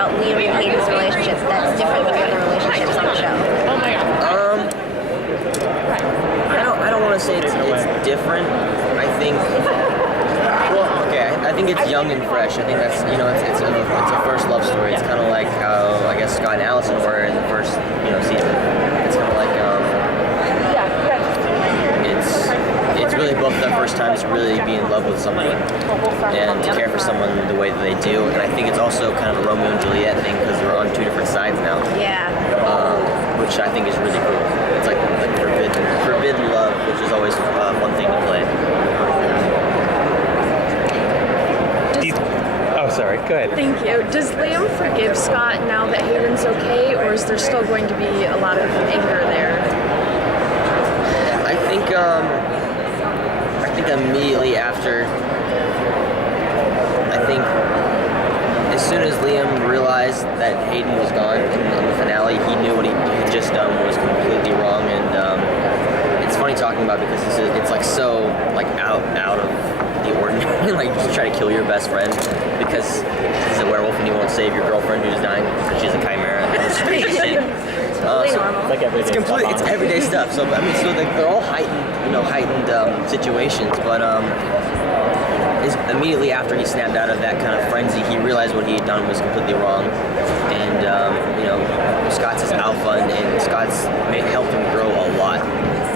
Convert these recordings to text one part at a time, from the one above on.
about Liam and Hayden's relationship that's different than the other relationships on the show? I don't want to say it's different. I think. Well, okay. I think it's young and fresh. I think that's it's a first love story. It's kind of like how I guess Scott and Allison were in the first season. It's kind of like it's really both their first times to really be in love with someone and to care for someone the way that they do. And I think it's also kind of a Romeo and Juliet thing because they're on two different sides now. Yeah. Which I think is really cool. It's like forbidden love, which is always one thing to play. Sorry, go ahead. Thank you. Does Liam forgive Scott now that Hayden's okay, or is there still going to be a lot of anger there? I think immediately after, as soon as Liam realized that Hayden was gone in the finale, he knew what he had just done was completely wrong, and it's funny talking about because it's like so like out of the ordinary. Like just try to kill your best friend because he's a werewolf and you won't save your girlfriend who's dying because she's a chimera. It's crazy shit. It's everyday stuff. So I mean, they're all heightened situations, but immediately after he snapped out of that kind of frenzy, he realized what he had done was completely wrong, and Scott's his alpha, and Scott's helped him grow a lot,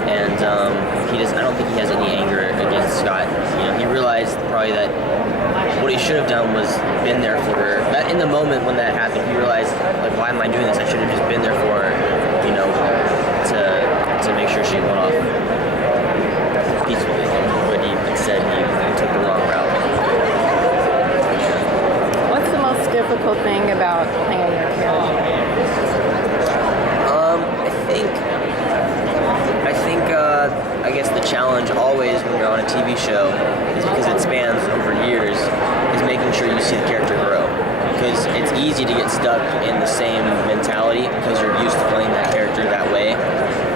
and I don't think he has any anger against Scott. He realized probably that what he should have done was been there for her. That in the moment when that happened, he realized, like, why am I doing this? I should have just been there for her, to make sure she went off peacefully. But he instead he took the wrong route. What's the most difficult thing about playing your character? I guess the challenge always when you're on a TV show is because it spans over years, is making sure you see the character grow. Because it's easy to get stuck in the same mentality because you're used to playing that character that way.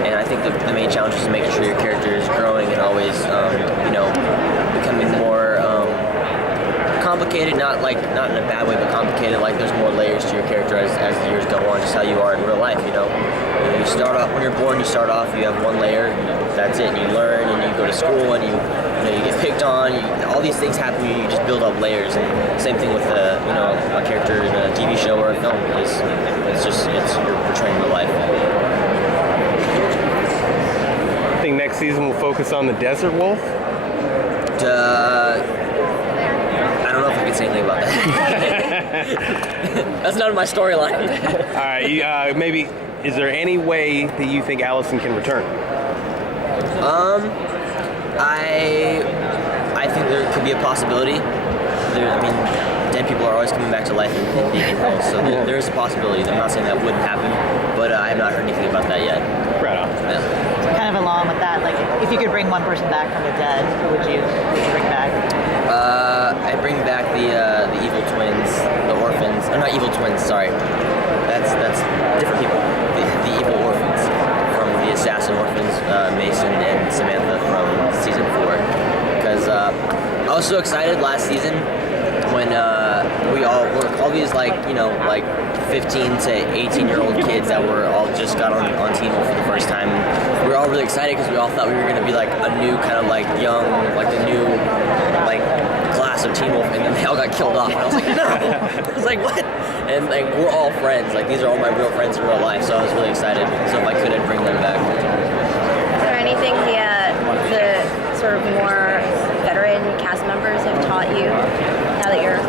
And I think the main challenge is making sure your character is growing and always, becoming more complicated, not in a bad way, but complicated. Like there's more layers to your character as the years go on, just how you are in real life. You start off when you're born. You start off. You have one layer. That's it. And you learn, and you go to school, and you get picked on. All these things happen. You just build up layers. And same thing with a character in a TV show or a film. You're portraying real life. I think next season we'll focus on the Desert Wolf. I don't know if I can say anything about that. That's not in my storyline. All right, maybe, is there any way that you think Allison can return? I think there could be a possibility. Dead people are always coming back to life in being in hell, so there is a possibility. I'm not saying that wouldn't happen, but I have not heard anything about that yet. Right on. Yeah. Kind of along with that, like if you could bring one person back from the dead, who would you bring back? I bring back the evil twins, the orphans. Not evil twins, sorry. That's different people. The evil orphans from the assassin orphans, Mason and Samantha from season 4. Because I was so excited last season when we all were all these 15 to 18-year-old kids that were all just got on Teen Wolf for the first time. We were all really excited because we all thought we were going to be like a new kind of like young, like the new class of Teen Wolf, and then they all got killed off. And I was like, no! I was like, what? And we're all friends. These are all my real friends in real life, so I was really excited. So if I could, I'd bring them back. Is there anything the sort of more veteran cast members have taught you now that you're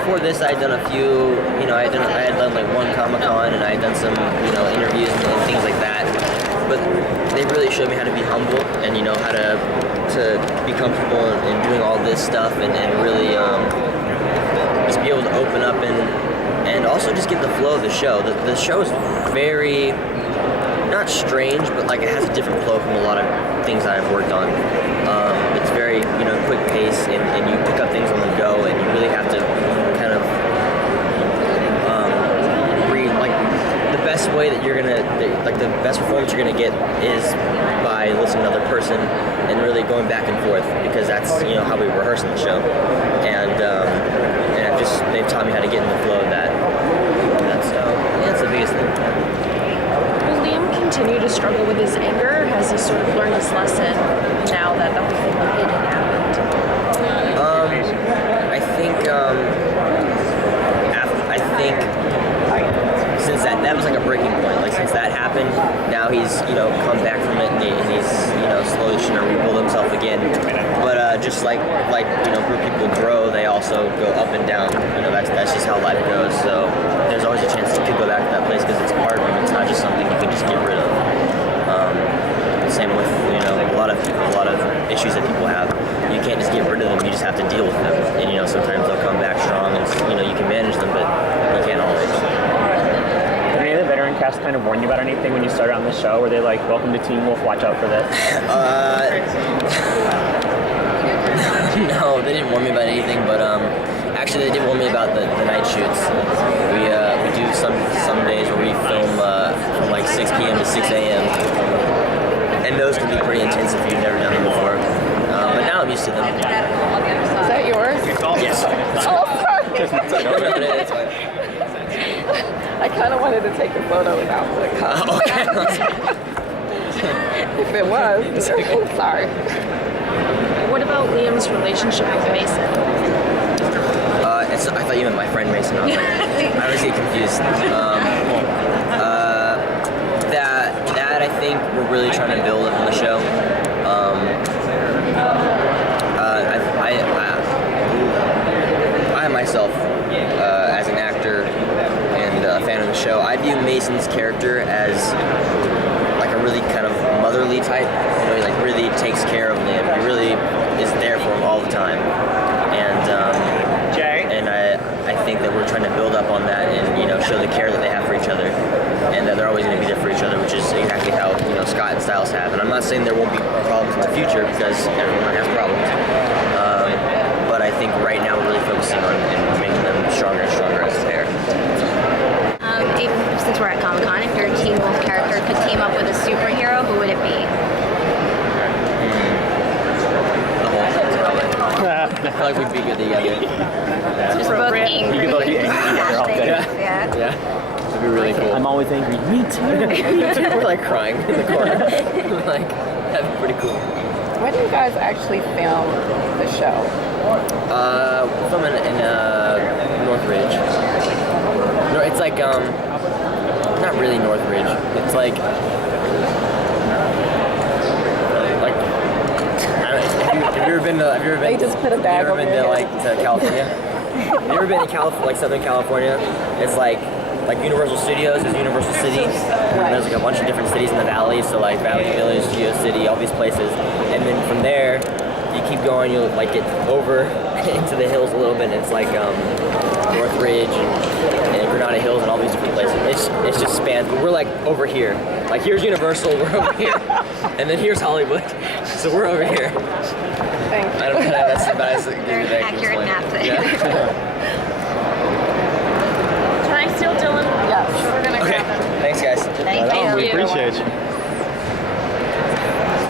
before this, I had done a few, I had done like one Comic-Con, and I had done some, interviews and things like that. But they really showed me how to be humble and, how to be comfortable in doing all this stuff and really just be able to open up and also just get the flow of the show. The show is very, not strange, but it has a different flow from a lot of things that I've worked on. It's very, quick pace, and you pick up things on the go, and you really have to kind of read. The best best way that the best performance you're gonna get is by listening to another person and really going back and forth, because that's how we rehearse in the show, and they've taught me how to get in the flow of that. So that's the biggest thing. Will Liam continue to struggle with his anger? Has he sort of learned his lesson now that the whole thing with Hayden happened? I think since that was like a breaking point. Like since that happened, now he's come back from it, and he's slowly trying to rebuild himself again. But just like group people grow, they also go up and down. That's just how life goes. So there's always a chance you could go back to that place because it's part of him. It's not just something you can just get rid of. Same with a lot of issues that people have. You can't just get rid of them. You just have to deal with them. And sometimes they'll come back strong, and you can manage them, but you can't always. Did any of the veteran cast kind of warn you about anything when you started on the show? Were they like, "Welcome to Teen Wolf, watch out for this"? No, they didn't warn me about anything, but actually they did warn me about the night shoots. We do some days where we film from like 6 p.m. to 6 a.m. and those can be pretty intense if you've never done them before. But now I'm used to them. Is that yours? Yes. Oh, sorry. I kind of wanted to take a photo without the cup. Okay. If it was. Sorry. What about Liam's relationship with Mason? I thought you meant my friend Mason. I always get confused. That I think we're really trying to build up in the show. I myself, as an actor and a fan of the show, I view Mason's character as like a really kind of motherly type. He like really takes care of Liam. He really is there for him all the time. And I think that we're trying to build up on that and show the care that they have for each other, and that they're always going to be there for each other, which is exactly how Scott and Styles have. And I'm not saying there won't be problems in the future, because everyone has problems. But I think right now we're really focusing on making them stronger and stronger as a pair. Since we're at Comic-Con, if your Teen Wolf character could team up with a superhero, who would it be? I feel like we'd be good together. Just both angry. You could both be angry together all day. Yeah. It'd be really cool. I'm always angry. Me too. We're like crying in the corner. Like, that'd be pretty cool. When do you guys actually film the show? We're filming in Northridge. No, it's like not really Northridge. It's like I don't know. Have you ever been to? They just put a bag Have you ever over been your to head. to California? Have you ever been to like Southern California? It's like Universal Studios is Universal City. And there's like a bunch of different cities in the valley, so like Valley Village, Geo City, all these places. And then from there, you keep going, you'll like get over into the hills a little bit, and it's like Northridge and Granada Hills and all these different places. It's just spans, but we're like over here. Like here's Universal, we're over here. And then here's Hollywood. So we're over here.